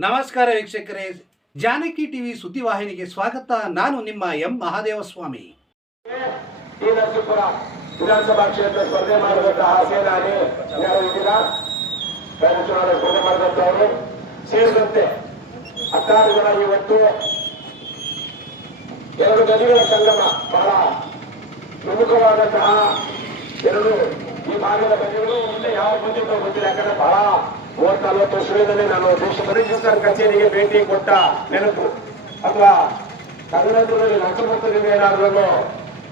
ನಮಸ್ಕಾರ ವೀಕ್ಷಕರೇ. ಜಾನಕಿ ಟಿವಿ ಸುದ್ದಿವಾಹಿನಿಗೆ ಸ್ವಾಗತ. ನಾನು ನಿಮ್ಮ ಎಂ. ಮಹಾದೇವಸ್ವಾಮಿ. ಈ ನರಸೀಪುರ ವಿಧಾನಸಭಾ ಕ್ಷೇತ್ರ ಸ್ಪರ್ಧೆ ಮಾಡಿದಂತಹ ಸೇನಾನಿ ಯಾರು ಇದ್ದೀರಾ? ಚುನಾವಣೆ ಸ್ಪರ್ಧೆ ಮಾಡಿದಂತವರು ಸೇರಿದಂತೆ ಹತ್ತಾರು ಜನ ಇವತ್ತು ಎರಡು ನದಿಗಳ ಸಂಗಮ ಬಹಳ ಪ್ರಮುಖವಾದಂತಹ ಎರಡು ಈ ಭಾಗದ ಬದಿಗಳು ಮುಂದೆ ಯಾವ ಬಂದಿದ್ದೋ ಗೊತ್ತಿಲ್ಲ. ಯಾಕಂದ್ರೆ ಬಹಳ ಮೂವತ್ ನಲವತ್ತು ವರ್ಷಗಳಿಂದಲೇ ನಾನು ದೇಶ ರಿಜಿಸ್ಟರ್ ಕಚೇರಿಗೆ ಭೇಟಿ ಕೊಟ್ಟ ನೆನಪು. ಅಥವಾ ಕರ್ನಾಟಕದಲ್ಲಿ ಲಕ್ಷಪತ್ರದಿಂದ ಏನಾದ್ರೂ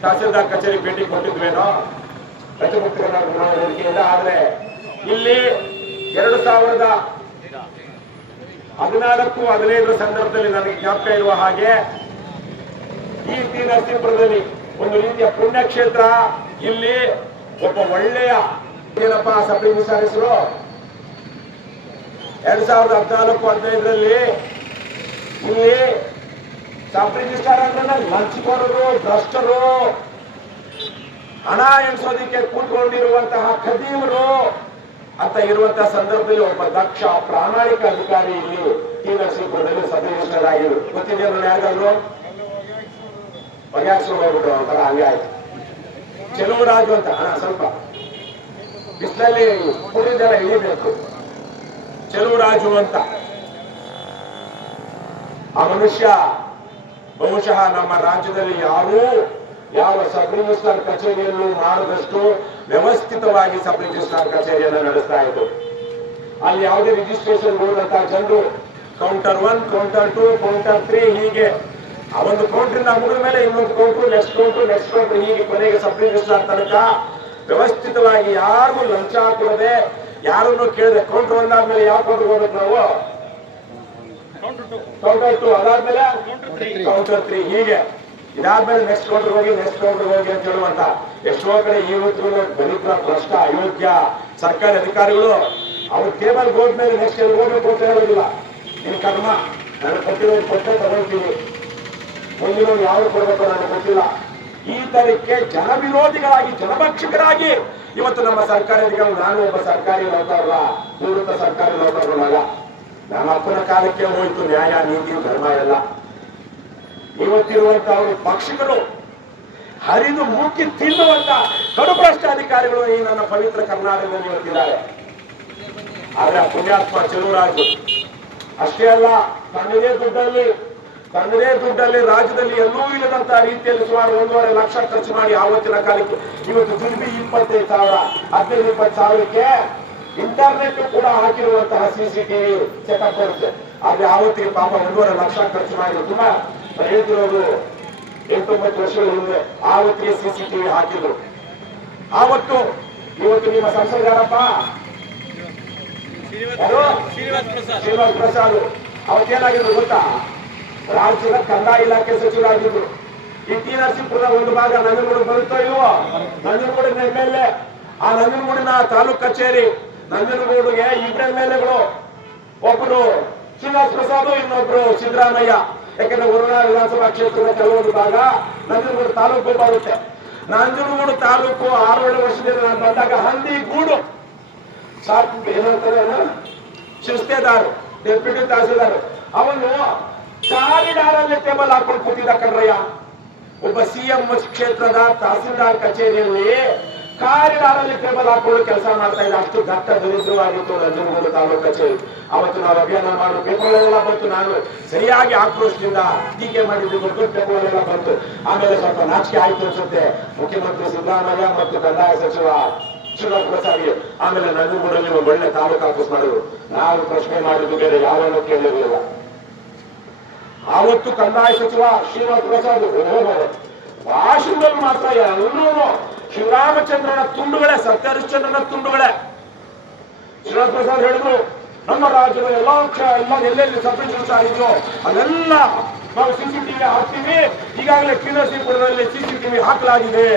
ತಹಸೀಲ್ದಾರ್ ಕಚೇರಿಗೆ ಭೇಟಿ ಕೊಟ್ಟಿದ್ವೇನೋ? ಲಕ್ಷಪತ್ರಿಕೆಯಿಂದ ವೇದಿಕೆಯಿಂದ ಆದ್ರೆ ಇಲ್ಲಿ ಎರಡು ಸಾವಿರದ ಹದಿನಾಲ್ಕು, ಹದಿನೈದರ ಸಂದರ್ಭದಲ್ಲಿ ನನಗೆ ಜ್ಞಾಪಕ ಇರುವ ಹಾಗೆ ಈ ಟಿ ನರಸೀಪುರದಲ್ಲಿ ಒಂದು ರೀತಿಯ ಪುಣ್ಯಕ್ಷೇತ್ರ ಇಲ್ಲಿ ಒಬ್ಬ ಒಳ್ಳೆಯ ಏನಪ್ಪ ಸಬ್ ಹೆಸರು? ಎರಡ್ ಸಾವಿರದ ಹದಿನಾಲ್ಕು, ಹದಿನೈದರಲ್ಲಿ ಇಲ್ಲಿ ಸಬ್ ರಿಜಿಸ್ಟರ್ ಅಂದ್ರೆ ಲಂಚಕೋರರು, ಭ್ರಷ್ಟರು ಹಣ ಎಣಿಸೋದಿಕ್ಕೆ ಕೂತ್ಕೊಂಡಿರುವಂತಹ ಖದೀಮರು. ಅಂತ ಇರುವಂತಹ ಸಂದರ್ಭದಲ್ಲಿ ಒಬ್ಬ ದಕ್ಷ ಪ್ರಾಮಾಣಿಕ ಅಧಿಕಾರಿ ಇಲ್ಲಿ ಟಿ ನರಸೀಪುರದಲ್ಲಿ ಸಬ್ ರಿಜಿಸ್ಟ್ರಾರ್ ಆಗಿರು ಗೊತ್ತಿದೆಯಾ ಯಾರಿಗಾದ್ರು? ಬಗೆಹರಿಸ್ಕೊಂಡು ಹೋಗ್ಬಿಟ್ರು ಒಂಥರ ಹಂಗೆ ಆಯ್ತು. ಚೆಲುವರಾಜು ಅಂತ ಹಣ ಸ್ವಲ್ಪ. ಬಿಸಿಲಲ್ಲಿ ಕುಡಿದೆಲ್ಲ ಇಳಿಬೇಕು. ಚೆಲುವರಾಜು ಅಂತ. ಆ ಮನುಷ್ಯ ಬಹುಶಃ ನಮ್ಮ ರಾಜ್ಯದಲ್ಲಿ ಯಾರೂ, ಯಾವ ಸಬ್ ರಿಜಿಸ್ಟ್ರಾರ್ ಕಚೇರಿಯಲ್ಲೂ ಮಾಡದಷ್ಟು ವ್ಯವಸ್ಥಿತವಾಗಿ ಸಬ್ ರಿಜಿಸ್ಟ್ರಾರ್ ಕಚೇರಿಯನ್ನು ನಡೆಸ್ತಾ ಇದ್ರು. ಅಲ್ಲಿ ಯಾವುದೇ ರಿಜಿಸ್ಟ್ರೇಷನ್ ಮೂಲಕ ಜನರು counter one counter two counter three ಹೀಗೆ ಆ ಒಂದು ಕೌಂಟ್ರಿಂದ ಮುಗಿದ ಮೇಲೆ ಇನ್ನೊಂದು counter next counter next counter ಹೀಗೆ ಕೊನೆಗೆ ಸಬ್ ರಿಜಿಸ್ಟ್ರಾರ್ ತನಕ ವ್ಯವಸ್ಥಿತವಾಗಿ ಯಾರಿಗೂ ಲಂಚ ಕೊಡದೆ ಯಾರನ್ನು ಕೇಳಿದೆ ಕೌಂಟರ್ ಒಂದಾದ್ಮೇಲೆ ಯಾವ ಕೌಂಟರ್ ಹೋಗ್ಬೇಕು ನಾವು? ಕೌಂಟರ್ ಟು ಅದಾದ್ಮೇಲೆ? ಕೌಂಟರ್ ತ್ರೀ ಹೀಗೆ. ಇದಾದ್ಮೇಲೆ ನೆಕ್ಸ್ಟ್ ಕೌಂಟರ್ ಹೋಗಿ ನೆಕ್ಸ್ಟ್ ಕೌಂಟರ್ ಹೋಗಿ ಅಂತ ಹೇಳುವಂತ ಎಷ್ಟೋ ಕಡೆ ಇವತ್ತು ದಲಿತರ ಭ್ರಷ್ಟ, ಅಯೋಗ್ಯ ಸರ್ಕಾರಿ ಅಧಿಕಾರಿಗಳು, ಅವ್ರು ಟೇಬಲ್ ಹೋದ್ಮೇಲೆ ನೆಕ್ಸ್ಟ್ ಎಲ್ಲಿ ಹೋಗ್ಬೇಕು ಅಂತ ಹೇಳೋದಿಲ್ಲ. ನಿನ್ ಕರ್ಮ ನನಗೆ ಕೊಟ್ಟಿರೋದು ಕೊಟ್ಟೆ ತಗೊಳ್ತೀನಿ. ಮುಂದಿನ ಯಾರು ಕೊಡ್ಬೇಕು ನನಗೆ ಗೊತ್ತಿಲ್ಲ. ಈ ತರಕ್ಕೆ ಜನ ವಿರೋಧಿಗಳಾಗಿ ಜನಭಕ್ಷಕರಾಗಿ ಇವತ್ತು ನಮ್ಮ ಸರ್ಕಾರಿ ಅಧಿಕಾರಿ, ನಾನು ಒಬ್ಬ ಸರ್ಕಾರಿ ನೌಕರಲ್ಲ ನಿವೃತ್ತ ಸರ್ಕಾರಿ ನೌಕರರ ಮಗ. ನಮ್ಮ ಅಪ್ಪನ ಕಾಲಕ್ಕೆ ಹೋಯ್ತು ನ್ಯಾಯ, ನೀತಿ, ಧರ್ಮ ಎಲ್ಲ. ಇವತ್ತಿರುವಂತ ಅವರು ಪಕ್ಷಿಗಳು ಹರಿದು ಮುಕ್ಕಿ ತಿನ್ನುವಂತ ಕಡು ಅಧಿಕಾರಿಗಳು ಈ ನನ್ನ ಪವಿತ್ರ ಕರ್ನಾಟಕದಲ್ಲಿ ಇವತ್ತಿದ್ದಾರೆ ಆದ್ರೆ ಪುಣ್ಯಾತ್ಮ ಚೆಲುವರಾಜು. ಅಷ್ಟೇ ಅಲ್ಲ, ತನ್ನದೇ ದುಡ್ಡಲ್ಲಿ ತನ್ನದೇ ದುಡ್ಡಲ್ಲಿ ರಾಜ್ಯದಲ್ಲಿ ಎಲ್ಲೂ ಇಲ್ಲದಂತ ರೀತಿಯಲ್ಲಿ ಸುಮಾರು ಒಂದೂವರೆ ಲಕ್ಷ ಖರ್ಚು ಮಾಡಿ ಆವತ್ತಿನ ಕಾಲಕ್ಕೆ ಇವತ್ತು ದುಡ್ಡು ಇಪ್ಪತ್ತೈದು ಸಾವಿರ ಹದಿನೈದು ಇಪ್ಪತ್ತು ಸಾವಿರಕ್ಕೆ ಇಂಟರ್ನೆಟ್ ಕೂಡ ಹಾಕಿರುವಂತಹ ಸಿಸಿಟಿವಿ ಸೆಟಪ್ ಬರುತ್ತೆ. ಆದ್ರೆ ಆವತ್ತಿಗೆ ಪಾಪ ಒಂದೂವರೆ ಲಕ್ಷ ಖರ್ಚು ಮಾಡಿ ತುಂಬಾ ಹೇಳ್ತಿರೋದು ಎಂಟೊಂಬತ್ತು ವರ್ಷಗಳ ಹಿಂದೆ ಆವತ್ತಿಗೆ ಸಿಸಿಟಿವಿ ಹಾಕಿದ್ರು. ಆವತ್ತು ಇವತ್ತು ನಿಮ್ಮ ಸಂಸದರಪ್ಪ? ಶ್ರೀನಿವಾಸ್ ಪ್ರಸಾದ್. ಅವತ್ತೇನಾಗಿದ್ರು ಗೊತ್ತಾ? ರಾಜ್ಯದ ಕಂದಾಯ ಇಲಾಖೆ ಸಚಿವರಾಗಿದ್ರು ಈ ಟಿ ಒಂದು ಭಾಗ ನಂಜನಗೂಡು ಬರುತ್ತೋ ಇಲ್ವೋ? ನಂಜನಗೂಡಿನ ಎಂ ಎಲ್ ಎ, ಆ ನಂಜನಗೂಡಿನ ತಾಲೂಕ್ ಕಚೇರಿ, ನಂಜನಗೂಡಿಗೆ ಇಬ್ಬರು ಎಂ ಎಲ್ ಎಗಳು. ಒಬ್ರು ಶ್ರೀನಿವಾಸ ಪ್ರಸಾದ್, ಇನ್ನೊಬ್ರು ಸಿದ್ದರಾಮಯ್ಯ. ಯಾಕಂದ್ರೆ ಉರುಳ ವಿಧಾನಸಭಾ ಕ್ಷೇತ್ರದ ಕೆಲವೊಂದು ಭಾಗ ನಂಜನಗೂಡು ತಾಲೂಕು ಬರುತ್ತೆ. ನಂಜನಗೂಡು ತಾಲೂಕು ಆರೇಳು ವರ್ಷದಿಂದ ನಾನು ಬಂದಾಗ ಹಂದಿ ಗೂಡು. ಸಾಕು, ಏನಂತಾರೆ ಶಿಸ್ತೆದಾರ್, ಡೆಪ್ಯೂಟಿ ತಹಸೀಲ್ದಾರ್. ಅವನು ಕಾರಿಡಾರ್ ಅಲ್ಲಿ ಟೇಬಲ್ ಹಾಕೊಂಡು ಕೂತಿದ್ದ ಕಣ್ರಯ್ಯ, ಒಬ್ಬ ಸಿಎಂ ಕ್ಷೇತ್ರದ ತಹಸೀಲ್ದಾರ್ ಕಚೇರಿಯಲ್ಲಿ ಕಾರಿಡಾರಲ್ಲಿ ಟೇಬಲ್ ಹಾಕೊಂಡು ಕೆಲಸ ಮಾಡ್ತಾ ಇದ್ದ. ಅಷ್ಟು ದಟ್ಟ ದರಿದ್ರವಾಗಿತ್ತು ನಂಜನಗೂಡು ತಾಲೂಕು ಕಚೇರಿ. ಅವತ್ತು ನಾವು ಅಭಿಯಾನ ಮಾಡೋ ಪೇಪರ್ಗಳೆಲ್ಲ ಬಂತು. ನಾನು ಸರಿಯಾಗಿ ಆಕ್ರೋಶದಿಂದ ಟೀಕೆ ಮಾಡಿದ್ದು. ದೊಡ್ಡ ದೊಡ್ಡ ಪೇಪರ್ಗಳೆಲ್ಲ ಬಂತು. ಆಮೇಲೆ ಸ್ವಲ್ಪ ನಾಚಿಕೆ ಆಯ್ತು ಅನ್ಸುತ್ತೆ. ಮುಖ್ಯಮಂತ್ರಿ ಸಿದ್ದರಾಮಯ್ಯ ಮತ್ತು ಕಂದಾಯ ಸಚಿವ ಶಿವರಾಜ್ ಪ್ರಸಾದ್ಗೆ. ಆಮೇಲೆ ನಂಜನಗೂಡಲ್ಲಿ ಒಳ್ಳೆ ತಾಲೂಕು ಆಫೀಸ್ ಮಾಡಿದ್ರು. ನಾವು ಪ್ರಶ್ನೆ ಮಾಡಿದ್ದು ಬೇರೆ ಯಾರನ್ನೂ ಕೇಳಿರಲಿಲ್ಲ. ಆವತ್ತು ಕಂದಾಯ ಸಚಿವ ಶ್ರೀನಿವಾಸ ಪ್ರಸಾದ್ ಭಾಷಣದಲ್ಲಿ ಮಾತ್ರ ಎಲ್ಲರೂ ಶಿವರಾಮಚಂದ್ರನ ತುಂಡುಗಳೇ, ಸತ್ಯಹರಿಶ್ಚಂದ್ರನ ತುಂಡುಗಳೇ. ಶ್ರೀನಿವಾಸ ಪ್ರಸಾದ್ ಹೇಳಿದ್ರು, ನಮ್ಮ ರಾಜ್ಯದ ಎಲ್ಲಾ ಎಲ್ಲ ಎಲ್ಲೆಲ್ಲಿ ಸಬ್ ಇದೆಯೋ ಅದೆಲ್ಲ ನಾವು ಸಿಸಿಟಿವಿ ಹಾಕ್ತೀವಿ. ಈಗಾಗಲೇ ಕಿನರಸೀಪುರದಲ್ಲಿ ಸಿಸಿಟಿವಿ ಹಾಕಲಾಗಿದೆ.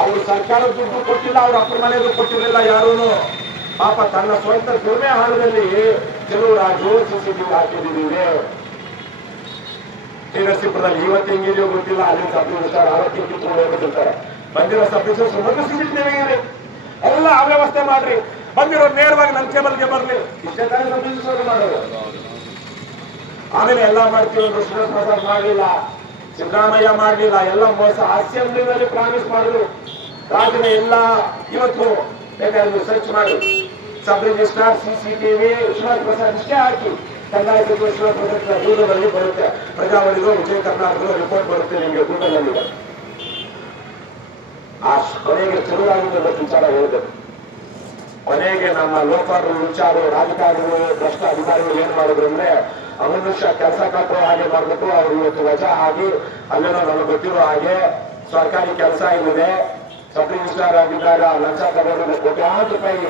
ಅವರು ಸರ್ಕಾರ ದುಡ್ಡು ಕೊಟ್ಟಿಲ್ಲ, ಅವ್ರ ಅಪ್ಪನ ಮನೆಯದು ಕೊಟ್ಟಿರಲಿಲ್ಲ ಯಾರೂನು. ಪಾಪ ತನ್ನ ಸ್ವಂತ ದುರ್ಮೆ ಹಾಲದಲ್ಲಿ ಕೆಲವು ರಾಜು ಸಿಸಿಟಿವಿ ಹಾಕಿದ್ದೀವಿ. ನರಸೀಪುರದಲ್ಲಿ ಇವತ್ತು ಹೆಂಗಿದೆಯೋ ಗೊತ್ತಿಲ್ಲ ಅಲ್ಲಿ ಸಬ್ ರಿಜಿಸ್ಟ್ರಾರ್ ಅವತ್ತಿಗೆ ಕಿತ್ಕೊಂಡು ಹೋಗ್ಬಿಟ್ಟಿರ್ತಾರೆ ಬಂದಿರೋ ಸಬ್ ರಿಜಿಸ್ಟ್ರಾರ್ ಮೊದಲು ಸಿಸಿಟಿವಿ ಎಲ್ಲ ವ್ಯವಸ್ಥೆ ಮಾಡ್ರಿ. ಬಂದಿರೋ ನೇರವಾಗಿ ನನ್ನ ಟೇಬಲ್ಗೆ ಬರ್ಲಿ. ಇಷ್ಟೇ ತಾನೇ ಸಬ್ ಮಾಡೋದು. ಆಮೇಲೆ ಎಲ್ಲ ಮಾಡ್ತೀವಿ ಶ್ರೀನಿವಾಸ ಪ್ರಸಾದ್ ಮಾಡಲಿಲ್ಲ. ಸಿದ್ದರಾಮಯ್ಯ ಮಾಡಲಿಲ್ಲ. ಎಲ್ಲ ಮೋಸ. ಅಸೆಂಬ್ಲಿನಲ್ಲಿ ಪ್ರಾಮಿಸ್ ಮಾಡಿದ್ರು. ರಾಜ್ಯದ ಎಲ್ಲ ಇವತ್ತು ಬೇಕಾದ್ರೆ ಸರ್ಚ್ ಮಾಡಿ. Sub registrar CCTV Srinivasa Prasad ಇಷ್ಟೇ ಹಾಕಿ. ಸಚಿವ ಶ್ರೀನಿವಾಸ ಪ್ರಸಾದ್ ಬರುತ್ತೆ. ಪ್ರಜಾವಳಿಗೂ ವಿಜಯ ಕರ್ನಾಟಕದ ರಿಪೋರ್ಟ್ ಬರುತ್ತೆ ನಿಮಗೆ ಗೂಗಲಲ್ಲಿ ಆ ಕೊನೆಗೆ ಚಲುವಾಗಿದ್ದ ವಿಚಾರ ಹೇಳಿದೆ ಕೊನೆಗೆ ನಮ್ಮ ಲೋಕರು ವಿಚಾರ, ರಾಜಕಾರಣಿಗಳು, ಭ್ರಷ್ಟ ಅಧಿಕಾರಿಗಳು ಏನ್ ಮಾಡಿದ್ರು ಅಂದ್ರೆ ಅಮನುಷ್ಯ ಕೆಲಸ ಕಟ್ಟುವ ಹಾಗೆ ಮಾಡ್ಬಿಟ್ಟು ಅವ್ರು ಇವತ್ತು ವಜಾ ಆಗಿ ಅಲ್ಲೆಲ್ಲ ನಮಗೆ ಗೊತ್ತಿರೋ ಹಾಗೆ ಸರ್ಕಾರಿ ಕೆಲಸ ಇಲ್ಲದೆ. ಸಬ್ ರಿಜಿಸ್ಟ್ರಾರ್ ಆಗಿದ್ದಾಗ ಲಂಚ ತಗೊಂಡು ಕೋಟ್ಯಾಂತರ ರೂಪಾಯಿ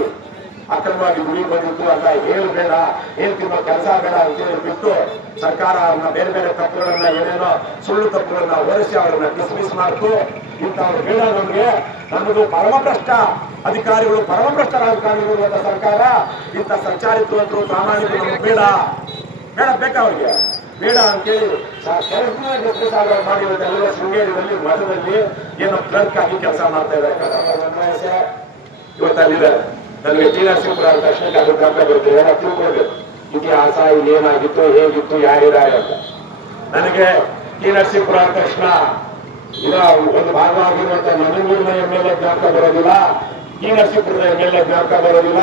ಅಕ್ರಮವಾಗಿ ಗುರಿ ಬಂದಿತ್ತು ಅಲ್ಲ ಹೇಳ್ಬೇಡ ಹೇಳ್ತಿರುವ ಕೆಲಸ ಬೇಡ ಅಂತ ಹೇಳಿ ಬಿಟ್ಟು ಸರ್ಕಾರ ಅವ್ರನ್ನ ಬೇರೆ ಬೇರೆ ತಪ್ಪುಗಳನ್ನ ಏನೇನೋ ಸುಳ್ಳು ತಪ್ಪುಗಳನ್ನ ಹೊರಿಸಿ ಅವರನ್ನ ಡಿಸ್ಮಿಸ್ ಮಾಡ್ತು. ಇಂಥವ್ರು ಬೇಡ ನಮ್ಗೆ. ನಮ್ಮದು ಪರಮಭ್ರಷ್ಟ. ಅಧಿಕಾರಿಗಳು ಪರಮಭ್ರಷ್ಟ ರಾಜಕಾರಣಿಗಳು ಅಂತ ಸರ್ಕಾರ. ಇಂಥ ಸಂಚಾರಿತ್ವಂತರು ಪ್ರಾಮಾಣಿಕರು ಬೇಡ. ಬೇಡ ಬೇಕಾ ಅವ್ರಿಗೆ? ಬೇಡ ಅಂತೇಳಿ ಕೆಲಸ ಮಾಡಿ ಇವತ್ತೆಲ್ಲ ಶೃಂಗೇರಿಯಲ್ಲಿ, ಮಠದಲ್ಲಿ ಏನೋ ಕ್ಲರ್ಕ್ ಆಗಿ ಕೆಲಸ ಮಾಡ್ತಾ ಇದ್ದಾರೆ. ಇವತ್ತು ಅಲ್ಲಿದ್ದಾರೆ ನನಗೆ ಟಿ ಅಂದ ತಕ್ಷಣ ಅದು ಜ್ಞಾಪಕ ಬರುತ್ತೆ. ಏನೋ ತಿಳ್ಕೊಳ್ಬೇಕು. ಇತಿಹಾಸ ಇಲ್ಲೇನಾಗಿತ್ತು ಹೇಗಿತ್ತು, ಯಾರಿದ್ದಾರೆ ಅಂತ. ನನಗೆ ಟಿ ನರಸೀಪುರ ಅಂದ ತಕ್ಷಣ ಇದರ ಒಂದು ಭಾಗವಾಗಿರುವಂತ ನಂಜನಗೂಡಿನ ಎಂ ಎಲ್ ಎ ಜ್ಞಾಪಕ ಬರೋದಿಲ್ಲ. ಟಿ ನರಸೀಪುರದ ಎಂ ಎಲ್ ಎ ಜ್ಞಾಪಕ ಬರೋದಿಲ್ಲ.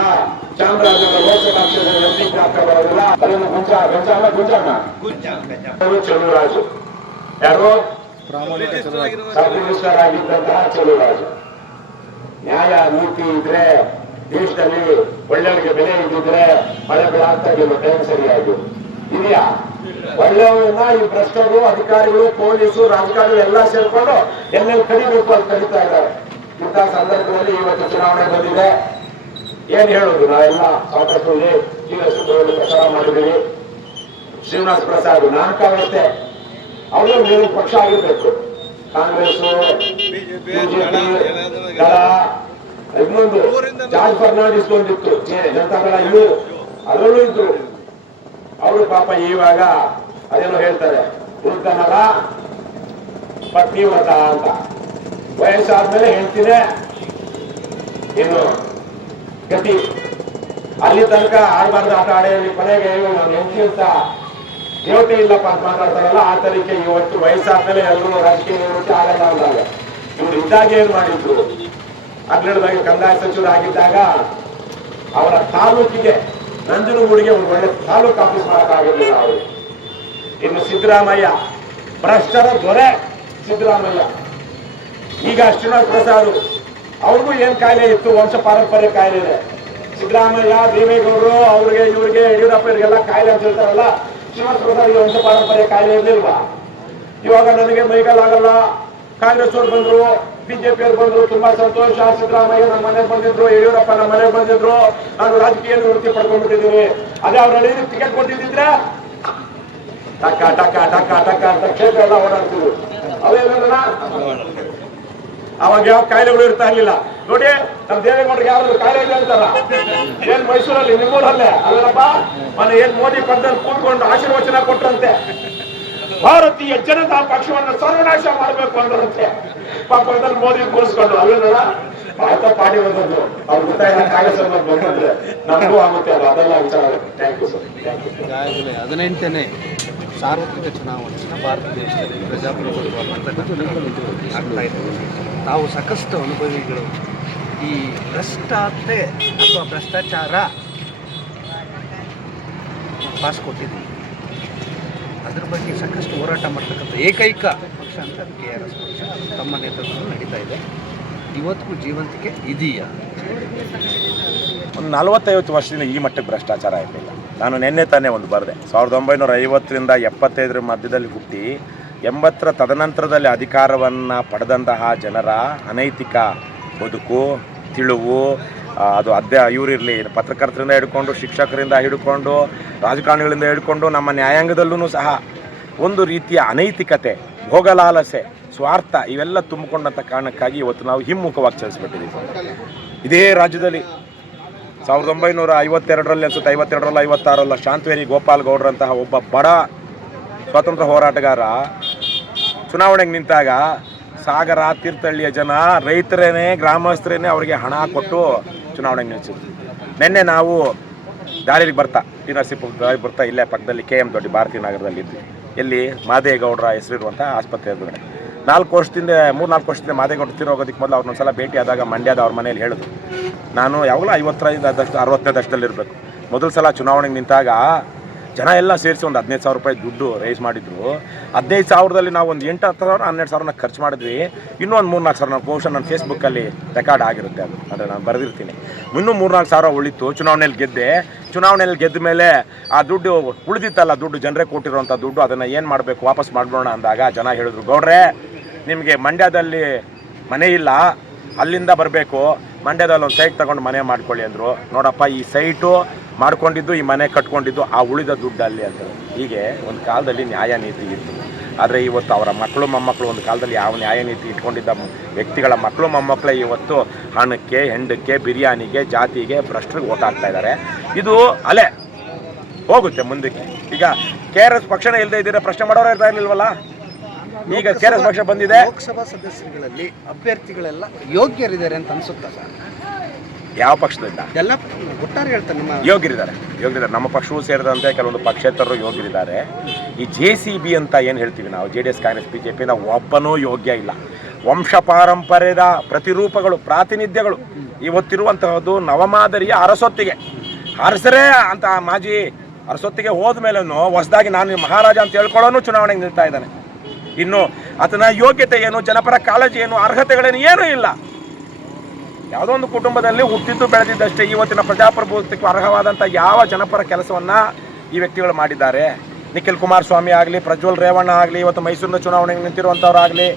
ಚಾಮರಾಜನಗರ ಲೋಕಸಭಾ ಕ್ಷೇತ್ರದ ಎಂ ಜ್ಞಾಪಕ ಬರೋದಿಲ್ಲ. ಅದನ್ನು ಗುಂಜ ಗಂಜಾಮ ಗುಂಜಾಮ ಚಲುರಾಜು ಯಾರು? ಸಬ್ ಮಿನಿಸ್ಟರ್ ಆಗಿದ್ದಂತಹ ಚಲುರಾಜು ನ್ಯಾಯ ನೀತಿ ಇದ್ರೆ ದೇಶದಲ್ಲಿ ಒಳ್ಳೆಯವರಿಗೆ ಬೆಲೆ ಇದ್ದಿದ್ರೆ ಮಳೆ ಆಗ್ತಾ ಇರಲಿಲ್ಲ ಟೈಮ್ ಸರಿಯಾಗಿ ಇದೆಯಾ? ಒಳ್ಳೆಯವರನ್ನ ಈ ಭ್ರಷ್ಟರು ಅಧಿಕಾರಿಗಳು ಪೊಲೀಸು ರಾಜಕಾರಣಿಗಳು ಎಲ್ಲ ಸೇರ್ಕೊಂಡು ಎಲ್ಲೆಲ್ಲಿ ಕಡಿಬೇಕು ಅಂತ ಕರೀತಾ ಇದ್ದಾರೆ. ಇಂತಹ ಸಂದರ್ಭದಲ್ಲಿ ಇವತ್ತು ಚುನಾವಣೆ ಬಂದಿದೆ. ಏನ್ ಹೇಳುದು? ನಾವೆಲ್ಲ ಸಾಕಷ್ಟು ಈಗ ಸುಬ್ಬರಲ್ಲಿ ಪ್ರಚಾರ ಮಾಡಿದ್ದೀವಿ ಶ್ರೀನಿವಾಸ ಪ್ರಸಾದ್ ನಾಮಕಾವಸ್ಥೆ ಅವರು ನೀವು ಪಕ್ಷ ಆಗಿರ್ಬೇಕು. ಕಾಂಗ್ರೆಸ್ ಬಿಜೆಪಿ ದಳ ಇನ್ನೊಂದು ಜಾರ್ಜ್ ಫರ್ನಾಂಡಿಸ್ ಒಂದಿತ್ತು. ಜನತಾ ದಳ ಇವು ಅದರಲ್ಲೂ ಇದ್ರು. ಅವರು ಪಾಪ ಇವಾಗ ಅದೇನೋ ಹೇಳ್ತಾರೆ ವೃದ್ಧನರ ಪತ್ನಿ ವ್ರತ ಅಂತ. ವಯಸ್ಸಾದ್ಮೇಲೆ ಹೇಳ್ತೀನಿ ಇನ್ನು ಗತಿ. ಅಲ್ಲಿ ತನಕ ಆಡಬಾರ್ದು ಆಟ ಆಡಿ ಕೊನೆಗೆ ನಾನು ಹೆಂಡತಿ ಅಂತ ದೇವತೆ ಇಲ್ಲಪ್ಪ ಅಂತ ಮಾತಾಡ್ತಾರಲ್ಲ, ಆ ತರೀಕೆ ಇವತ್ತು ವಯಸ್ಸಾದ್ಮೇಲೆ ಎಲ್ಲರೂ ರಾಜಕೀಯ ಆಡಲ್ಲ ಅಂದಾಗ. ಇವ್ರು ಇದ್ದಾಗ ಏನ್ ಮಾಡಿದ್ರು? ಹನ್ನೆರಡದಾಗ ಕಂದಾಯ ಸಚಿವರಾಗಿದ್ದಾಗ ಅವರ ತಾಲೂಕಿಗೆ ನಂಜನಗೂಡಿಗೆ ಒಂದು ಒಳ್ಳೆ ತಾಲೂಕು ಆಫೀಸ್ ಮಾಡಕ್ಕಾಗಿರ್ಲಿಲ್ಲ ಅವರು. ಇನ್ನು ಸಿದ್ದರಾಮಯ್ಯ, ಭ್ರಷ್ಟರ ದೊರೆ ಸಿದ್ದರಾಮಯ್ಯ. ಈಗ ಶ್ರೀನಿವಾಸ ಪ್ರಸಾದ್ ಅವ್ರಿಗೂ ಏನ್ ಕಾಯಿಲೆ ಇತ್ತು? ವಂಶ ಪಾರಂಪರ್ಯ ಕಾಯಿಲೆ ಇದೆ. ಸಿದ್ದರಾಮಯ್ಯ, ದೇವೇಗೌಡರು, ಅವ್ರಿಗೆ, ಇವ್ರಿಗೆ, ಯಡಿಯೂರಪ್ಪ ಇವರಿಗೆಲ್ಲ ಕಾಯಿಲೆ ಅಂತ ಹೇಳ್ತಾರಲ್ಲ, ಶ್ರೀನಿವಾಸ ಪ್ರಸಾದ್ ವಂಶ ಪಾರಂಪರ್ಯ ಕಾಯಿಲೆ ಇರಲಿಲ್ವಾ? ಇವಾಗ ನನಗೆ ಮೈಗಾಲಾಗಲ್ಲ. ಕಾಂಗ್ರೆಸ್ ಅವ್ರು ಬಂದ್ರು. ಬಿಜೆಪಿ ಅವರು ಬಂದ್ರು, ತುಂಬಾ ಸಂತೋಷ. ಸಿದ್ದರಾಮಯ್ಯ ನಮ್ಮ ಮನೆಗೆ ಬಂದಿದ್ರು, ಯಡಿಯೂರಪ್ಪ ನಮ್ಮ ಮನೆಗೆ ಬಂದಿದ್ರು. ನಾನು ರಾಜಕೀಯ ನಿವೃತ್ತಿ ಪಡ್ಕೊಂಡ್ಬಿಟ್ಟಿದ್ದೀನಿ. ಅದೇ ಅವ್ರ ಹಳ್ಳಿ ಟಿಕೆಟ್ ಕೊಟ್ಟಿದ್ದಿದ್ರೆ? ಟಕ್ಕ ಟಕ್ಕ ಟಕ್ಕ ಟಕ್ಕ ಅಂತ ಕ್ಷೇತ್ರ ಎಲ್ಲ ಓಡಾಡ್ತಿದ್ರು. ಅವೇನ ಅವಾಗ ಯಾವ ಕಾಯಿಲೆಗಳು ಇರ್ತಾ ಇರ್ಲಿಲ್ಲ. ನೋಡಿ, ನಮ್ಮ ದೇವೇಗೌಡರಿಗೆ ಯಾವ್ದು ಕಾಯಿಲೆ ಇದೆ ಅಂತಾರ? ಏನ್ ಮೈಸೂರಲ್ಲಿ, ನಿಮ್ಮೂರಲ್ಲೇ? ಅಲ್ಲಪ್ಪ ಮನೆ ಏನ್ ಮೋದಿ ಪಕ್ಕದಲ್ಲಿ ಕೂತ್ಕೊಂಡು ಆಶೀರ್ವಚನ ಕೊಟ್ರಂತೆ. ಭಾರತೀಯ ಜನತಾ ಪಕ್ಷವನ್ನು ಸರ್ವನಾಶ ಮಾಡಬೇಕು ಅಂದ್ರಂತೆ ಪಕ್ಕದಲ್ಲಿ ಮೋದಿ ಕೂರಿಸ್ಕೊಂಡು ಅಲ್ವೇನಲ್ಲ ಭಾರತ ಪಾಡಿ ಬಂದದ್ದು. ಅವ್ರು ಗೊತ್ತಾಗಿಲ್ಲ ಕಾಂಗ್ರೆಸ್ ಬಂದ್ರೆ ನಮಗೂ ಆಗುತ್ತೆ ಅಲ್ಲ ಅದೆಲ್ಲ ವಿಚಾರ. ಥ್ಯಾಂಕ್ ಯು ಸರ್ ಹದಿನೆಂಟನೇ ಸಾರ್ವತ್ರಿಕ ಚುನಾವಣೆಯನ್ನು ಭಾರತ ದೇಶದಲ್ಲಿ ಪ್ರಜಾಪ್ರಭುತ್ವ ತಾವು ಸಾಕಷ್ಟು ಅನುಭವಿಗಳು. ಈ ಭ್ರಷ್ಟಾತೆ ಅಥವಾ ಭ್ರಷ್ಟಾಚಾರ ಪಾಸ್ ಕೊಟ್ಟಿದ್ದೀವಿ. ಅದ್ರ ಬಗ್ಗೆ ಹೋರಾಟ ಮಾಡ್ತಕ್ಕಂಥ ಏಕೈಕ ಪಕ್ಷ ಅಂತ ಕೆ ಆರ್ ಎಸ್ ಪಕ್ಷ. ತಮ್ಮ ನೇತೃತ್ವದಲ್ಲಿ ನಡೀತಾ ಇದೆ. ಇವತ್ತಿಗೂ ಜೀವಂತಿಕೆ ಇದೆಯಾ? ಒಂದು ನಲವತ್ತೈವತ್ತು ವರ್ಷದಿಂದ ಈ ಮಟ್ಟಕ್ಕೆ ಭ್ರಷ್ಟಾಚಾರ ಇರಲಿಲ್ಲ ನಾನು ನಿನ್ನೆ ತಾನೇ ಒಂದು ಬರೆದೆ. ಸಾವಿರದ ಒಂಬೈನೂರ ಐವತ್ತರಿಂದ ಎಪ್ಪತ್ತೈದರ ಮಧ್ಯದಲ್ಲಿ ಹುಟ್ಟಿ, ಎಂಬತ್ತರ ತದನಂತರದಲ್ಲಿ ಅಧಿಕಾರವನ್ನು ಪಡೆದಂತಹ ಜನರ ಅನೈತಿಕ ಬದುಕು, ತಿಳುವು ಅದು ಅಧ್ಯ ಇವರಿರಲಿ ಪತ್ರಕರ್ತರಿಂದ ಹಿಡ್ಕೊಂಡು, ಶಿಕ್ಷಕರಿಂದ ಹಿಡ್ಕೊಂಡು, ರಾಜಕಾರಣಿಗಳಿಂದ ಹಿಡ್ಕೊಂಡು ನಮ್ಮ ನ್ಯಾಯಾಂಗದಲ್ಲೂ ಸಹ ಒಂದು ರೀತಿಯ ಅನೈತಿಕತೆ, ಭೋಗಲಾಲಸೆ, ಸ್ವಾರ್ಥ ಇವೆಲ್ಲ ತುಂಬಿಕೊಂಡಂಥ ಕಾರಣಕ್ಕಾಗಿ ಇವತ್ತು ನಾವು ಹಿಮ್ಮುಖವಾಗಿ ಚಲಿಸ್ಬಿಟ್ಟಿದ್ದೀವಿ. ಇದೇ ರಾಜ್ಯದಲ್ಲಿ ಸಾವಿರದ ಒಂಬೈನೂರ ಐವತ್ತೆರಡರಲ್ಲಿ ಅನ್ಸುತ್ತೆ, ಐವತ್ತೆರಡರಲ್ಲ ಐವತ್ತಾರಲ್ಲ ಶಾಂತವೇರಿ ಗೋಪಾಲ್ ಗೌಡ್ರಂತಹ ಒಬ್ಬ ಬಡ ಸ್ವಾತಂತ್ರ್ಯ ಹೋರಾಟಗಾರ ಚುನಾವಣೆಗೆ ನಿಂತಾಗ ಸಾಗರ ತೀರ್ಥಹಳ್ಳಿಯ ಜನ ರೈತರೇನೆ, ಗ್ರಾಮಸ್ಥರೇನೆ ಅವರಿಗೆ ಹಣ ಕೊಟ್ಟು ಚುನಾವಣೆಗೆ ನಿಲ್ಸಿದ್ರು. ನಿನ್ನೆ ನಾವು ದಾರಿಗೆ ಬರ್ತಾ, ಟಿ ನರಸೀಪುರ ದಾರಿಗೆ ಬರ್ತಾ ಇಲ್ಲೇ ಪಕ್ಕದಲ್ಲಿ ಕೆ ಎಂ ದೊಡ್ಡಿ ಭಾರತೀಯ ನಗರದಲ್ಲಿ ಇದ್ವಿ. ಎಲ್ಲಿ ಮಾದೇಗೌಡರ ಹೆಸರಿರುವಂಥ ಆಸ್ಪತ್ರೆ ಎದುರುಗಡೆ ನಾಲ್ಕು ವರ್ಷದಿಂದ ಮೂರು ನಾಲ್ಕು ವರ್ಷದಿಂದ ಮಾದೇಗೌಡರು ತಿರೋಗೋದಕ್ಕೆ ಮೊದಲು ಅವ್ರನ್ನೊಂದು ಸಲ ಭೇಟಿ ಆದಾಗ ಮಂಡ್ಯದ ಅವ್ರ ಮನೇಲಿ ಹೇಳಿದ್ರು. ನಾನು ಯಾವಾಗಲೂ ಐವತ್ತೈದು ದಷ್ಟ ಅರವತ್ತನೇ ದಷ್ಟದಲ್ಲಿರಬೇಕು ಮೊದಲ ಸಲ ಚುನಾವಣೆಗೆ ನಿಂತಾಗ ಜನ ಎಲ್ಲ ಸೇರಿಸಿ ಒಂದು ಹದಿನೈದು ಸಾವಿರ ರೂಪಾಯಿ ದುಡ್ಡು ರೈಸ್ ಮಾಡಿದ್ರು. ಹದಿನೈದು ಸಾವಿರದಲ್ಲಿ ನಾವು ಒಂದು ಎಂಟು, ಹತ್ತು ಸಾವಿರ, ಹನ್ನೆರಡು ಸಾವಿರನ ಖರ್ಚು ಮಾಡಿದ್ವಿ. ಇನ್ನೂ ಒಂದು ಮೂರ್ನಾಲ್ಕು ಸಾವಿರ ನಾನು ಬಹುಶಃ ನನ್ನ ಫೇಸ್ಬುಕ್ಕಲ್ಲಿ ರೆಕಾರ್ಡ್ ಆಗಿರುತ್ತೆ ಅದು. ಅಂದರೆ ನಾನು ಬರೆದಿರ್ತೀನಿ. ಇನ್ನೂ ಮೂರ್ನಾಲ್ಕು ಸಾವಿರ ಉಳಿತು. ಚುನಾವಣೆಯಲ್ಲಿ ಗೆದ್ದೆ. ಚುನಾವಣೆಯಲ್ಲಿ ಗೆದ್ದ ಮೇಲೆ ಆ ದುಡ್ಡು ಉಳಿದಿತ್ತಲ್ಲ ದುಡ್ಡು, ಜನರೇ ಕೊಟ್ಟಿರೋಂಥ ದುಡ್ಡು, ಅದನ್ನು ಏನು ಮಾಡಬೇಕು, ವಾಪಸ್ ಮಾಡ್ಬೋಣ ಅಂದಾಗ ಜನ ಹೇಳಿದ್ರು, ಗೌಡ್ರೆ, ನಿಮಗೆ ಮಂಡ್ಯದಲ್ಲಿ ಮನೆ ಇಲ್ಲ. ಅಲ್ಲಿಂದ ಬರಬೇಕು. ಮಂಡ್ಯದಲ್ಲಿ ಒಂದು ಸೈಟ್ ತಗೊಂಡು ಮನೆ ಮಾಡ್ಕೊಳ್ಳಿ ಅಂದರು. ನೋಡಪ್ಪ, ಈ ಸೈಟು ಮಾಡ್ಕೊಂಡಿದ್ದು, ಈ ಮನೆ ಕಟ್ಕೊಂಡಿದ್ದು, ಆ ಉಳಿದ ದುಡ್ಡಲ್ಲಿ ಅಂತ. ಹೀಗೆ ಒಂದು ಕಾಲದಲ್ಲಿ ನ್ಯಾಯ ನೀತಿ ಇತ್ತು. ಆದರೆ ಇವತ್ತು ಅವರ ಮಕ್ಕಳು ಮೊಮ್ಮಕ್ಕಳು ಒಂದು ಕಾಲದಲ್ಲಿ ಯಾವ ನ್ಯಾಯ ನೀತಿ ಇಟ್ಕೊಂಡಿದ್ದ ವ್ಯಕ್ತಿಗಳ ಮಕ್ಕಳು ಮೊಮ್ಮಕ್ಕಳೇ ಇವತ್ತು ಹಣಕ್ಕೆ, ಹೆಂಡಕ್ಕೆ, ಬಿರಿಯಾನಿಗೆ, ಜಾತಿಗೆ, ಭ್ರಷ್ಟರಿಗೆ ಓಟಾಗ್ತಾ ಇದ್ದಾರೆ. ಇದು ಅಲೆ. ಹೋಗುತ್ತೆ ಮುಂದಕ್ಕೆ. ಈಗ ಕೆ ಆರ್ ಎಸ್ ಪಕ್ಷನೇ ಇಲ್ಲದೆ ಇದ್ದೀರ ಪ್ರಶ್ನೆ ಮಾಡೋರೇ ಇರ್ತಾ ಇರಲಿಲ್ವಲ್ಲ? ಈಗ ಕೆ ಆರ್ ಎಸ್ ಪಕ್ಷ ಬಂದಿದೆ. ಲೋಕಸಭಾ ಸದಸ್ಯರುಗಳಲ್ಲಿ ಅಭ್ಯರ್ಥಿಗಳೆಲ್ಲ ಯೋಗ್ಯರಿದ್ದಾರೆ ಅಂತ ಅನ್ಸುತ್ತಾ ಸರ್? ಯಾವ ಪಕ್ಷದಿಂದ ಎಲ್ಲ ಒಟ್ಟಾರೆ ಹೇಳ್ತಾರೆ ನಿಮ್ಮ ಯೋಗ್ಯರಿದ್ದಾರೆ. ಯೋಗ್ಯರಿದ್ದಾರೆ. ನಮ್ಮ ಪಕ್ಷವೂ ಸೇರಿದಂತೆ ಕೆಲವೊಂದು ಪಕ್ಷೇತರರು ಯೋಗ್ಯರಿದ್ದಾರೆ. ಈ ಜೆ ಸಿ ಬಿ ಅಂತ ಏನು ಹೇಳ್ತೀವಿ ನಾವು? J D S Congress B J ಪಿನ ಒಬ್ಬನೂ ಯೋಗ್ಯ ಇಲ್ಲ. ವಂಶ ಪಾರಂಪರ್ಯದ ಪ್ರತಿರೂಪಗಳು ಪ್ರಾತಿನಿಧ್ಯಗಳು ಇವತ್ತಿರುವಂತಹದ್ದು ನವಮಾದರಿಯ ಅರಸೊತ್ತಿಗೆ. ಅರಸರೇ ಅಂತ ಮಾಜಿ ಅರಸೊತ್ತಿಗೆ ಹೋದ ಮೇಲೂ ಹೊಸದಾಗಿ ನಾನು ಮಹಾರಾಜ ಅಂತ ಹೇಳ್ಕೊಳ್ಳೋನು ಚುನಾವಣೆಗೆ ನಿಲ್ತಾ ಇದ್ದಾನೆ. ಇನ್ನು ಆತನ ಯೋಗ್ಯತೆ ಏನು ಜನಪರ ಕಾಳಜಿ ಏನು ಅರ್ಹತೆಗಳೇನು ಏನೂ ಇಲ್ಲ. ಯಾವುದೋ ಒಂದು ಕುಟುಂಬದಲ್ಲಿ ಹುಟ್ಟಿದ್ದು ಬೆಳೆದಿದ್ದಷ್ಟೇ ಇವತ್ತಿನ ಪ್ರಜಾಪ್ರಭುತ್ವಕ್ಕೆ ಅರ್ಹವಾದಂಥ ಯಾವ ಜನಪರ ಕೆಲಸವನ್ನು ಈ ವ್ಯಕ್ತಿಗಳು ಮಾಡಿದ್ದಾರೆ. ನಿಖಿಲ್ ಕುಮಾರಸ್ವಾಮಿ ಆಗಲಿ, ಪ್ರಜ್ವಲ್ ರೇವಣ್ಣ ಆಗಲಿ, ಇವತ್ತು ಮೈಸೂರಿನ ಚುನಾವಣೆಗೆ ನಿಂತಿರುವಂಥವ್ರಾಗಲಿ,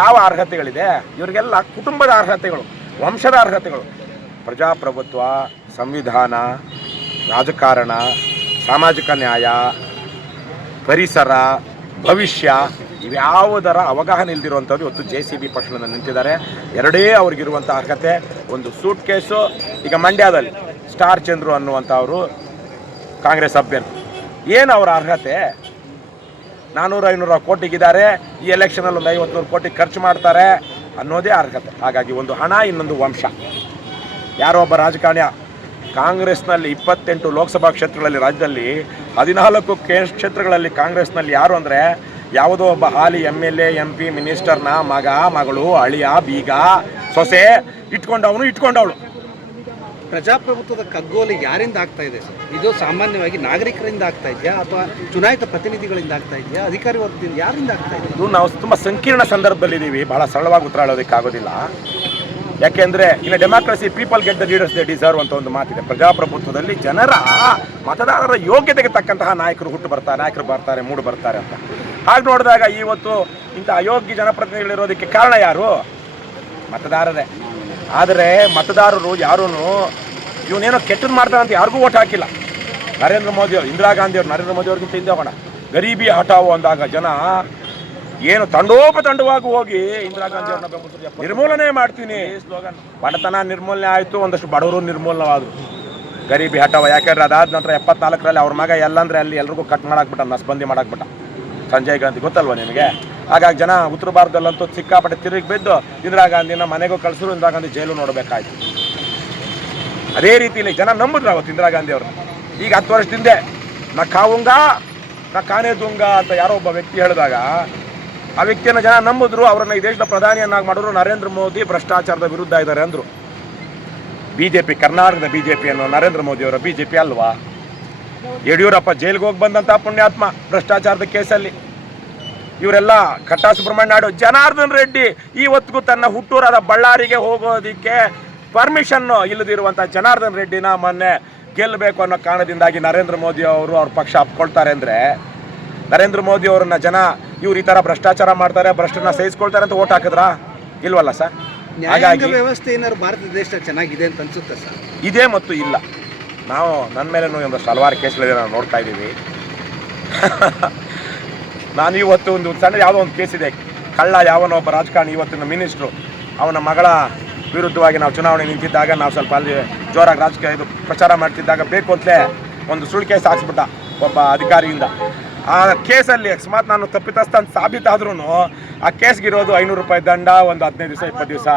ಯಾವ ಅರ್ಹತೆಗಳಿದೆ? ಇವರಿಗೆಲ್ಲ ಕುಟುಂಬದ ಅರ್ಹತೆಗಳು, ವಂಶದ ಅರ್ಹತೆಗಳು. ಪ್ರಜಾಪ್ರಭುತ್ವ, ಸಂವಿಧಾನ, ರಾಜಕಾರಣ, ಸಾಮಾಜಿಕ ನ್ಯಾಯ, ಪರಿಸರ, ಭವಿಷ್ಯ ಇವ್ಯಾವುದರ ಅವಗಾಹನೆ ಇಲ್ದಿರುವಂಥವ್ರು ಇವತ್ತು ಜೆ ಸಿ ಬಿ ಪಕ್ಷದಿಂದ ನಿಂತಿದ್ದಾರೆ. ಎರಡೇ ಅವ್ರಿಗಿರುವಂಥ ಅರ್ಹತೆ, ಒಂದು ಸೂಟ್ ಕೇಸು ಈಗ ಮಂಡ್ಯದಲ್ಲಿ ಸ್ಟಾರ್ ಚಂದ್ರು ಅನ್ನುವಂಥವರು ಕಾಂಗ್ರೆಸ್ ಅಭ್ಯರ್ಥಿ. ಏನು ಅವರ ಅರ್ಹತೆ? ನಾನ್ನೂರ ಐನೂರ ಕೋಟಿಗಿದ್ದಾರೆ, ಈ ಎಲೆಕ್ಷನಲ್ಲಿ ಒಂದು ಐವತ್ತು ನೂರು ಕೋಟಿ ಖರ್ಚು ಮಾಡ್ತಾರೆ ಅನ್ನೋದೇ ಅರ್ಹತೆ. ಹಾಗಾಗಿ ಒಂದು ಹಣ, ಇನ್ನೊಂದು ವಂಶ. ಯಾರೋ ಒಬ್ಬ ರಾಜಕಾರಣಿಯ ಕಾಂಗ್ರೆಸ್ನಲ್ಲಿ ಇಪ್ಪತ್ತೆಂಟು ಲೋಕಸಭಾ ಕ್ಷೇತ್ರಗಳಲ್ಲಿ, ರಾಜ್ಯದಲ್ಲಿ ಹದಿನಾಲ್ಕು ಕ್ಷೇತ್ರಗಳಲ್ಲಿ ಕಾಂಗ್ರೆಸ್ನಲ್ಲಿ ಯಾರು ಅಂದರೆ ಯಾವುದೋ ಒಬ್ಬ ಹಾಲಿ M L A M P ಮಿನಿಸ್ಟರ್ನ ಮಗ ಮಗಳು ಅಳಿಯ ಬೀಗ ಸೊಸೆ ಇಟ್ಕೊಂಡವನು ಇಟ್ಕೊಂಡವಳು ಪ್ರಜಾಪ್ರಭುತ್ವದ ಕಗ್ಗೋಲು ಯಾರಿಂದ ಆಗ್ತಾ ಇದೆ ಸರ್? ಇದು ಸಾಮಾನ್ಯವಾಗಿ ನಾಗರಿಕರಿಂದ ಆಗ್ತಾ ಇದೆಯಾ ಅಥವಾ ಚುನಾಯಿತ ಪ್ರತಿನಿಧಿಗಳಿಂದ ಆಗ್ತಾ ಇದೆಯಾ? ಅಧಿಕಾರಿ ವರ್ಗದಿಂದ ಯಾರಿಂದ ಆಗ್ತಾ ಇದೆ? ಇದು ನಾವು ತುಂಬ ಸಂಕೀರ್ಣ ಸಂದರ್ಭದಲ್ಲಿದ್ದೀವಿ. ಬಹಳ ಸರಳವಾಗಿ ಉತ್ತರ ಹೇಳೋದಕ್ಕಾಗೋದಿಲ್ಲ ಯಾಕೆಂದ್ರೆ ಇನ್ನು democracy people get the leaders they deserve ಅಂತ ಒಂದು ಮಾತಿದೆ. ಪ್ರಜಾಪ್ರಭುತ್ವದಲ್ಲಿ ಜನರ ಮತದಾರರ ಯೋಗ್ಯತೆಗೆ ತಕ್ಕಂತಹ ನಾಯಕರು ಹುಟ್ಟು ಬರ್ತಾರೆ ನಾಯಕರು ಬರ್ತಾರೆ ಮೂಡು ಬರ್ತಾರೆ ಅಂತ. ಹಾಗೆ ನೋಡಿದಾಗ ಇವತ್ತು ಇಂಥ ಅಯೋಗ್ಯ ಜನಪ್ರತಿನಿಧಿಗಳಿರೋದಕ್ಕೆ ಕಾರಣ ಯಾರು? ಮತದಾರರೇ. ಆದರೆ ಮತದಾರರು ಯಾರೂ ಇವನೇನೋ ಕೆಟ್ಟದ್ದು ಮಾಡ್ತಾರೆ ಅಂತ ಯಾರಿಗೂ ಓಟ್ ಹಾಕಿಲ್ಲ. ನರೇಂದ್ರ ಮೋದಿ ಅವರು ಇಂದಿರಾ ಗಾಂಧಿ ಅವರು ನರೇಂದ್ರ ಮೋದಿ ಅವ್ರಿಗಿಂತ ಹಿಂದೆ ಹೋಗೋಣ. ಗರೀಬಿ ಹಠಾವು ಅಂದಾಗ ಜನ ಏನು ತಂಡೋಪತಂಡವಾಗಿ ಹೋಗಿ ಇಂದಿರಾ ಗಾಂಧಿ ಅವ್ರನ್ನ. ನಿರ್ಮೂಲನೆ ಮಾಡ್ತೀನಿ. ಬಡತನ ನಿರ್ಮೂಲನೆ ಆಯಿತು ಒಂದಷ್ಟು ಬಡವರು ನಿರ್ಮೂಲನವಾದರು. ಗರೀಬಿ ಹಠಾವ ಯಾಕೆಂದ್ರೆ ಅದಾದ ನಂತರ ಎಪ್ಪತ್ನಾಲ್ಕರಲ್ಲಿ ಅವ್ರ ಮಗ ಎಲ್ಲಂದ್ರೆ ಅಲ್ಲಿ ಎಲ್ರಿಗೂ ಕಟ್ ಮಾಡಾಕ್ಬಿಟ್ಟ ನಸ್ಬಂದಿ ಮಾಡಾಕ್ಬಿಟ್ಟ. ಸಂಜಯ್ ಗಾಂಧಿ ಗೊತ್ತಲ್ವ ನಿಮಗೆ? ಹಾಗಾಗಿ ಜನ ಉತ್ತರ ಭಾರತದಲ್ಲಂತೂ ಸಿಕ್ಕಾಪಟ್ಟೆ ತಿರುಗಿ ಬಿದ್ದು ಇಂದಿರಾ ಗಾಂಧಿನ ಮನೆಗೂ ಕಳಿಸಿದ್ರು ಇಂದಿರಾ ಗಾಂಧಿ ಜೈಲು ನೋಡಬೇಕಾಯ್ತು. ಅದೇ ರೀತಿಯಲ್ಲಿ ಜನ ನಂಬಿದ್ರು ಅವತ್ತು ಇಂದಿರಾ ಗಾಂಧಿ ಅವ್ರನ್ನ. ಈಗ ಹತ್ತು ವರ್ಷದಿಂದ ನಾ ಕಾವುಂಗ ನಾ ಕಾನೇ ದುಂಗ ಅಂತ ಯಾರೋ ಒಬ್ಬ ವ್ಯಕ್ತಿ ಹೇಳಿದಾಗ, ಆ ವ್ಯಕ್ತಿಯನ್ನು ಜನ ನಂಬಿದ್ರು, ಅವರನ್ನ ಈ ದೇಶದ ಪ್ರಧಾನಿಯನ್ನಾಗಿ ಮಾಡಿದ್ರು ನರೇಂದ್ರ ಮೋದಿ ಭ್ರಷ್ಟಾಚಾರದ ವಿರುದ್ಧ ಇದ್ದಾರೆ ಅಂದರು. ಬಿ ಜೆ ಪಿ ಕರ್ನಾಟಕದ B J P Narendra Modi ಅವರ ಬಿ ಜೆ ಪಿ ಅಲ್ವಾ? ಯಡಿಯೂರಪ್ಪ ಜೈಲಿಗೆ ಹೋಗಿ ಬಂದಂಥ ಪುಣ್ಯಾತ್ಮ ಭ್ರಷ್ಟಾಚಾರದ ಕೇಸಲ್ಲಿ. ಇವರೆಲ್ಲ ಕಟ್ಟಾ ಸುಬ್ರಹ್ಮಣ್ಯ ನಾಡು ಜನಾರ್ದನ್ ರೆಡ್ಡಿ ಇವತ್ತಿಗೂ ತನ್ನ ಹುಟ್ಟೂರಾದ ಬಳ್ಳಾರಿಗೆ ಹೋಗೋದಿಕ್ಕೆ ಪರ್ಮಿಷನ್ನು ಇಲ್ಲದಿರುವಂಥ ಜನಾರ್ದನ್ ರೆಡ್ಡಿನ ಮೊನ್ನೆ ಗೆಲ್ಲಬೇಕು ಅನ್ನೋ ಕಾರಣದಿಂದಾಗಿ ನರೇಂದ್ರ ಮೋದಿ ಅವರು ಅವ್ರ ಪಕ್ಷ ಅಪ್ಕೊಳ್ತಾರೆ ಅಂದರೆ ನರೇಂದ್ರ ಮೋದಿ ಅವರನ್ನ ಜನ ಇವ್ರು ಈ ಥರ ಭ್ರಷ್ಟಾಚಾರ ಮಾಡ್ತಾರೆ ಭ್ರಷ್ಟನ ಸಹಿಸ್ಕೊಳ್ತಾರೆ ಅಂತ ಓಟ್ ಹಾಕಿದ್ರಾ? ಇಲ್ವಲ್ಲ ಸರ್? ಹಾಗಾಗಿ ವ್ಯವಸ್ಥೆ ಏನಾದ್ರು ಭಾರತ ದೇಶ ಚೆನ್ನಾಗಿದೆ ಅಂತ ಅನ್ಸುತ್ತೆ ಸರ್? ಇದೇ ಮತ್ತು ಇಲ್ಲ. ನಾವು ನನ್ನ ಮೇಲೆ ಒಂದಷ್ಟು ಹಲವಾರು ಕೇಸ್ಗಳಿದೆ ನಾವು ನೋಡ್ತಾ ಇದ್ದೀವಿ. ನಾನು ಇವತ್ತು ಒಂದು ಸಣ್ಣ ಯಾವುದೋ ಒಂದು ಕೇಸ್ ಇದೆ. ಕಳ್ಳ ಯಾವನೋ ಒಬ್ಬ ರಾಜಕಾರಣಿ ಇವತ್ತಿನ ಮಿನಿಸ್ಟ್ರು ಅವನ ಮಗಳ ವಿರುದ್ಧವಾಗಿ ನಾವು ಚುನಾವಣೆ ನಿಂತಿದ್ದಾಗ ನಾವು ಸ್ವಲ್ಪ ಅಲ್ಲಿ ಜೋರಾಗಿ ರಾಜಕೀಯ ಇದು ಪ್ರಚಾರ ಮಾಡ್ತಿದ್ದಾಗ ಬೇಕು ಅಂತಲೇ ಒಂದು ಸುಳ್ಳು ಕೇಸ್ ಹಾಕ್ಸ್ಬಿಟ್ಟ ಒಬ್ಬ ಅಧಿಕಾರಿಯಿಂದ. ಆ ಕೇಸಲ್ಲಿ ಅಕಸ್ಮಾತ್ ನಾನು ತಪ್ಪಿತಸ್ಥ ಅಂತ ಸಾಬೀತಾದ್ರೂ ಆ ಕೇಸ್ಗಿರೋದು ಐನೂರು ರೂಪಾಯಿ ದಂಡ, ಒಂದು ಹದಿನೈದು ದಿವಸ ಇಪ್ಪತ್ತು ದಿವಸ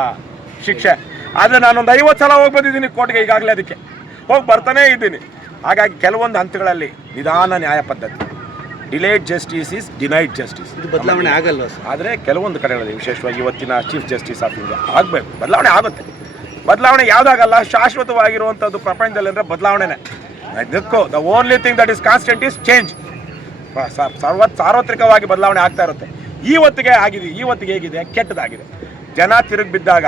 ಶಿಕ್ಷೆ. ಆದರೆ ನಾನೊಂದು ಐವತ್ತು ಸಲ ಹೋಗಿ ಬಂದಿದ್ದೀನಿ ಕೋರ್ಟ್ಗೆ ಈಗಾಗಲೇ ಅದಕ್ಕೆ. ಹೋಗಿ ಬರ್ತಾನೇ ಇದ್ದೀನಿ. ಹಾಗಾಗಿ ಕೆಲವೊಂದು ಹಂತಗಳಲ್ಲಿ ನಿಧಾನ ನ್ಯಾಯ ಪದ್ಧತಿ. Delayed justice is denied justice. ಇದು ಬದಲಾವಣೆ ಆಗಲ್ಲ ಆದರೆ ಕೆಲವೊಂದು ಕಡೆಗಳಲ್ಲಿ ವಿಶೇಷವಾಗಿ ಇವತ್ತಿನ ಚೀಫ್ ಜಸ್ಟಿಸ್ ಆಫ್ ಇಂಡಿಯಾ ಆಗಬೇಕು. ಬದಲಾವಣೆ ಆಗುತ್ತೆ. ಬದಲಾವಣೆ ಯಾವುದಾಗಲ್ಲ ಶಾಶ್ವತವಾಗಿರುವಂಥದ್ದು ಪ್ರಪಂಚದಲ್ಲಿ ಅಂದರೆ ಬದಲಾವಣೆನೇ. ಇದಕ್ಕೂ the only thing that is constant is change ಸರ್ವ ಸಾರ್ವತ್ರಿಕವಾಗಿ ಬದಲಾವಣೆ ಆಗ್ತಾ ಇರುತ್ತೆ. ಈ ಹೊತ್ತಿಗೆ ಆಗಿದೆ ಈ ಹೊತ್ತಿಗೆ ಹೇಗಿದೆ ಕೆಟ್ಟದಾಗಿದೆ. ಜನ ತಿರುಗಿ ಬಿದ್ದಾಗ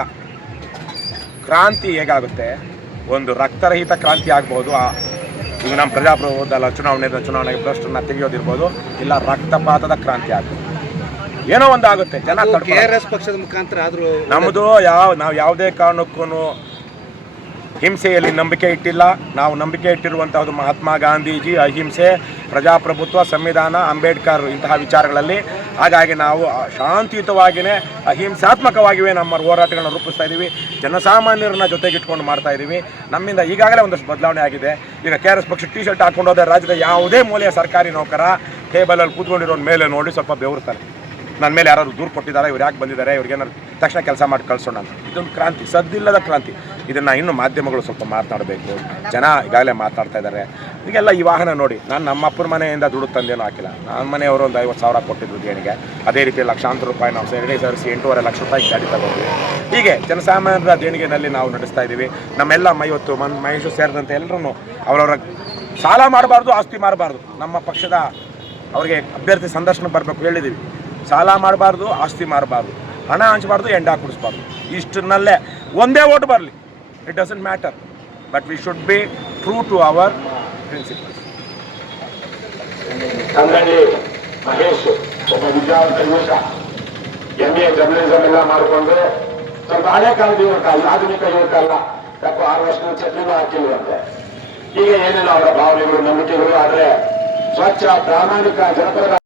ಕ್ರಾಂತಿ ಹೇಗಾಗುತ್ತೆ? ಒಂದು ರಕ್ತರಹಿತ ಕ್ರಾಂತಿ ಆಗ್ಬೋದು. ಆ ಈಗ ನಮ್ಮ ಪ್ರಜಾಪ್ರಭುತ್ವದಲ್ಲ ಚುನಾವಣೆ ಚುನಾವಣೆಗೆ ಭ್ರಷ್ಟರನ್ನ ತೆಗೆಯೋದಿರ್ಬೋದು. ಇಲ್ಲ ರಕ್ತಪಾತದ ಕ್ರಾಂತಿ ಆಗ್ಬೋದು. ಏನೋ ಒಂದು ಆಗುತ್ತೆ ಜನ ಕೆ ತಡ್ಕೊಳಲ್ಲ. ಆರ್ ಎಸ್ ಪಕ್ಷದ ಮುಖಾಂತರ ಆದರೂ ನಮ್ಮದು ಯಾವ ನಾವು ಯಾವುದೇ ಕಾರಣಕ್ಕೂ ಹಿಂಸೆಯಲ್ಲಿ ನಂಬಿಕೆ ಇಟ್ಟಿಲ್ಲ. ನಾವು ನಂಬಿಕೆ ಇಟ್ಟಿರುವಂಥದ್ದು ಮಹಾತ್ಮ ಗಾಂಧೀಜಿ, ಅಹಿಂಸೆ, ಪ್ರಜಾಪ್ರಭುತ್ವ, ಸಂವಿಧಾನ, ಅಂಬೇಡ್ಕರ್ ಇಂತಹ ವಿಚಾರಗಳಲ್ಲಿ. ಹಾಗಾಗಿ ನಾವು ಶಾಂತಿಯುತವಾಗಿಯೇ ಅಹಿಂಸಾತ್ಮಕವಾಗಿಯೇ ನಮ್ಮ ಹೋರಾಟಗಳನ್ನ ರೂಪಿಸ್ತಾ ಇದ್ದೀವಿ ಜನಸಾಮಾನ್ಯರನ್ನ ಜೊತೆಗಿಟ್ಕೊಂಡು ಮಾಡ್ತಾ ಇದ್ದೀವಿ ನಮ್ಮಿಂದ ಈಗಾಗಲೇ ಒಂದಷ್ಟು ಬದಲಾವಣೆ ಆಗಿದೆ. ಈಗ ಕೆ ಆರ್ ಎಸ್ ಪಕ್ಷ ಟಿ ಶರ್ಟ್ ಹಾಕೊಂಡು ಹೋದ್ರೆ ರಾಜ್ಯದ ಯಾವುದೇ ಮೂಲೆಯ ಸರ್ಕಾರಿ ನೌಕರ ಟೇಬಲಲ್ಲಿ ಕೂತ್ಕೊಂಡಿರೋ ಮೇಲೆ ನೋಡಿ ಸ್ವಲ್ಪ ಬೆವರ್ತಾರೆ ನನ್ನ ಮೇಲೆ ಯಾರಾದ್ರು ದೂರು ಕೊಟ್ಟಿದ್ದಾರೆ? ಇವ್ರು ಯಾಕೆ ಬಂದಿದ್ದಾರೆ? ಇವ್ರಿಗೆ ಏನಾದ್ರು ತಕ್ಷಣ ಕೆಲಸ ಮಾಡಿ ಕಳಿಸೋಣ ಅಂತ. ಇದೊಂದು ಕ್ರಾಂತಿ, ಸದ್ದಿಲ್ಲದ ಕ್ರಾಂತಿ. ಇದನ್ನು ಇನ್ನೂ ಮಾಧ್ಯಮಗಳು ಸ್ವಲ್ಪ ಮಾತನಾಡಬೇಕು. ಜನ ಈಗಾಗಲೇ ಮಾತಾಡ್ತಾ ಇದ್ದಾರೆ. ಈಗೆಲ್ಲ ಈ ವಾಹನ ನೋಡಿ, ನಾನು ನಮ್ಮ ಅಪ್ಪನ ಮನೆಯಿಂದ ದುಡ್ಡು ತಂದೇನೂ ಹಾಕಿಲ್ಲ. ನನ್ನ ಮನೆಯವರು ಒಂದು ಐವತ್ತು ಸಾವಿರ ಕೊಟ್ಟಿದ್ದು ದೇಣಿಗೆ. ಅದೇ ರೀತಿ ಲಕ್ಷಾಂತರ ರೂಪಾಯಿ ನಾವು ಎರಡೇ ಸೇರಿಸಿ ಎಂಟೂವರೆ ಲಕ್ಷ ರೂಪಾಯಿ ಗಾಡಿ ತಗೊಂಡ್ವಿ. ಹೀಗೆ ಜನಸಾಮಾನ್ಯರ ದೇಣಿಗೆನಲ್ಲಿ ನಾವು ನಡೆಸ್ತಾ ಇದ್ದೀವಿ. ನಮ್ಮೆಲ್ಲ ಮೈವತ್ತು ಮನ್ ಮಹೇಶು ಸೇರಿದಂತೆ ಎಲ್ಲರೂ ಅವರವರ ಸಾಲ ಮಾಡಬಾರ್ದು, ಆಸ್ತಿ ಮಾಡಬಾರ್ದು. ನಮ್ಮ ಪಕ್ಷದ ಅವರಿಗೆ ಅಭ್ಯರ್ಥಿ ಸಂದರ್ಶನ ಬರಬೇಕು ಹೇಳಿದ್ದೀವಿ. ಸಾಲ ಮಾಡಬಾರ್ದು, ಆಸ್ತಿ ಮಾರಬಾರ್ದು ಹಣ ಹಂಚಬಾರ್ದು, ಎಂಡ್ ಕುಡಿಸ್ಬಾರ್ದು ಇಷ್ಟನ್ನಲ್ಲೇ ಒಂದೇ ಓಟ್ ಬರಲಿ. It doesn't matter but we should be true to our principles ಕನ್ನಡಿ ಮಹೇಶ್, ಒಬ್ಬ ವಿದ್ಯಾವಂತ ಯುವಕ ಎಂ ಎ ಜರ್ನಲಿಸಮ್ ಎಲ್ಲ ಸ್ವಲ್ಪ ಹಳೆ ಕಾಲದ ಯುವಕ ಅಲ್ಲ, ಆಧುನಿಕ ಯುವಕ ಅಲ್ಲ. ಯಾಕೋ ಆರು ವರ್ಷದ ಚಟ್ನಿನೂ ಹಾಕಿಲ್ವಂತೆ. ಈಗ ಏನಿಲ್ಲ ಅವರ ಭಾವನೆಗಳು, ನಂಬಿಕೆಗಳು, ಆದರೆ ಸ್ವಚ್ಛ, ಪ್ರಾಮಾಣಿಕ ಜನಪರ